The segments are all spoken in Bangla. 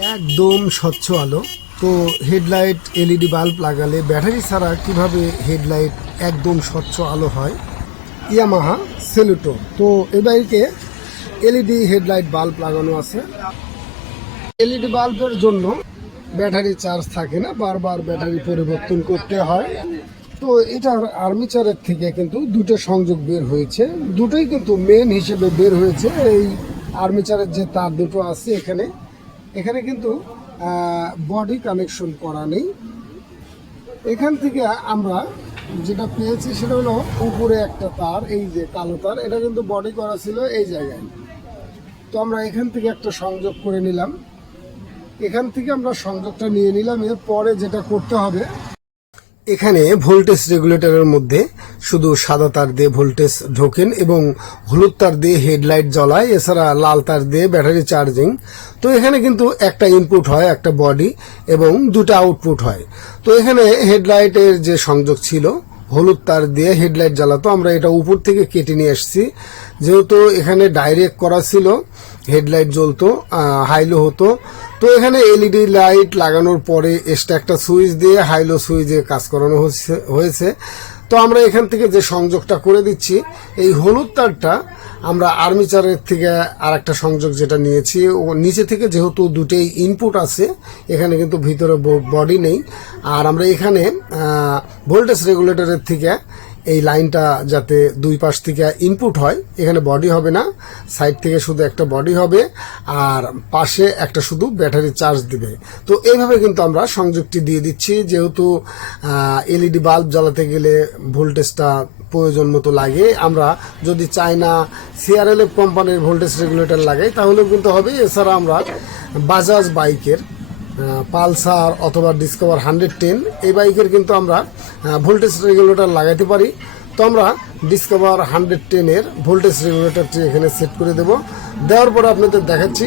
একদম স্বচ্ছ আলো। তো হেডলাইট এলইডি বাল্ব লাগালে ব্যাটারি ছাড়া কিভাবে হেডলাইট একদম স্বচ্ছ আলো হয়। Yamaha Saluto. তো এই বাইকে এলইডি হেডলাইট বাল্ব লাগানো আছে। এলইডি বাল্বের জন্য ব্যাটারি চার্জ থাকে না, বারবার ব্যাটারি পরিবর্তন করতে হয়। তো এটার আর্মিচারের থেকে কিন্তু দুটো সংযোগ বের হয়েছে, দুটোই কিন্তু মেন হিসেবে বের হয়েছে। এই আর্মিচারের যে তার দুটো আছে এখানে এখানে কিন্তু বডি কানেকশন করা নেই। এখান থেকে আমরা যেটা পেয়েছি সেটা হলো উপরে একটা তার, এই যে কালো তার, এটা কিন্তু বডি করা ছিল এই জায়গায়। তো আমরা এখান থেকে একটা সংযোগ করে নিলাম, এখান থেকে আমরা সংযোগটা নিয়ে নিলাম। এর পরে যেটা করতে হবে, এখানে ভোল্টেজ রেগুলেটরের মধ্যে শুধু সাদা তার দিয়ে ভোল্টেজ ঢোকেন এবং হলুদ তার দিয়ে হেডলাইট জ্বলায়, এছাড়া লাল তার দিয়ে ব্যাটারি চার্জিং। তো এখানে কিন্তু একটা ইনপুট হয়, একটা বডি, এবং দুটো আউটপুট হয়। তো এখানে হেডলাইটের যে সংযোগ ছিল হলুদ তার দিয়ে হেডলাইট জ্বালাতো, আমরা এটা উপর থেকে কেটে নিয়ে এসেছি। যেহেতু এখানে ডাইরেক্ট করা ছিল, হেডলাইট জ্বলতো, হাইলো হতো। তো এখানে এলইডি লাইট লাগানোর পরে এক্সট্রা একটা সুইচ দিয়ে হাইলো সুইচে কাজ করানো হয়েছে। তো আমরা এখান থেকে যে সংযোগটা করে দিচ্ছি, এই হলুদ তারটা আমরা আর্মিচারের থেকে আর একটা সংযোগ যেটা নিয়েছি, ও নিচে থেকে যেহেতু দুটোই ইনপুট আছে, এখানে কিন্তু ভিতরে বডি নেই। আর আমরা এখানে ভোল্টেজ রেগুলেটরের থেকে এই লাইনটা যাতে দুই পাশ থেকে ইনপুট হয়, এখানে বডি হবে না, সাইড থেকে শুধু একটা বডি হবে আর পাশে একটা শুধু ব্যাটারি চার্জ দিবে। তো এইভাবে কিন্তু আমরা সংযোগটি দিয়ে দিচ্ছি। যেহেতু এলইডি বাল্ব জ্বালাতে গেলে ভোল্টেজটা প্রয়োজন মতো লাগে, আমরা যদি চাই না সিআরএলএফ কোম্পানির ভোল্টেজ রেগুলেটর লাগাই তাহলেও কিন্তু হবে। এছাড়া আমরা বাজাজ বাইকের পালসার অথবা ডিসকভার 110 এই বাইকের কিন্তু আমরা ভোল্টেজ রেগুলেটর লাগাইতে পারি। তো আমরা ডিসকভার 110-এর ভোল্টেজ রেগুলেটরটি এখানে সেট করে দেব। দেওয়ার পরে আপনাদের দেখাচ্ছি,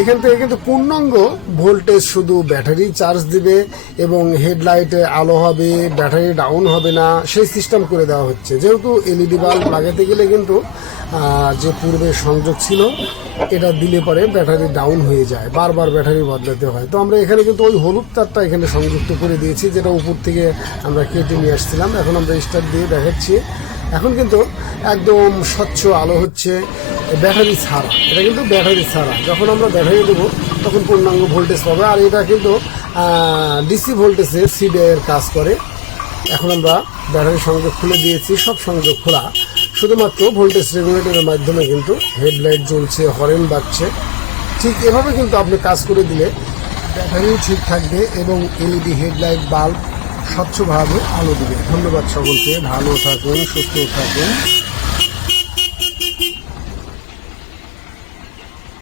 এখান থেকে কিন্তু পূর্ণাঙ্গ ভোল্টেজ শুধু ব্যাটারি চার্জ দিবে এবং হেডলাইটে আলো হবে, ব্যাটারি ডাউন হবে না, সেই সিস্টেম করে দেওয়া হচ্ছে। যেহেতু এলইডি বাল্ব লাগাতে গেলে কিন্তু যে পূর্বে সংযোগ ছিল এটা দিলে পরে ব্যাটারি ডাউন হয়ে যায়, বারবার ব্যাটারি বদলাতে হয়। তো আমরা এখানে কিন্তু ওই হলুদ তারটা এখানে সংযুক্ত করে দিয়েছি, যেটা উপর থেকে আমরা কেটে নিয়ে আসছিলাম। এখন আমরা স্টার্ট দিয়ে দেখাচ্ছি। এখন কিন্তু একদম স্বচ্ছ আলো হচ্ছে, ব্যাটারি ছাড়া। এটা কিন্তু ব্যাটারি ছাড়া, যখন আমরা ব্যাটারি দেবো তখন পূর্ণাঙ্গ ভোল্টেজ পাবে। আর এটা কিন্তু ডিসি ভোল্টেজে সিডিআইয়ের কাজ করে। এখন আমরা ব্যাটারি সংযোগ খুলে দিয়েছি, সব সংযোগ খোলা, শুধুমাত্র ভোল্টেজ রেগুলেটরের মাধ্যমে কিন্তু হেডলাইট জ্বলছে, হরেন বাজছে। ঠিক এভাবে কিন্তু আপনি কাজ করে দিলে ব্যাটারিও ঠিক থাকবে এবং এলইডি হেডলাইট বাল্ব স্বচ্ছভাবে আলো দিবে। ধন্যবাদ সকলকে, ভালো থাকুন, সুস্থ থাকুন।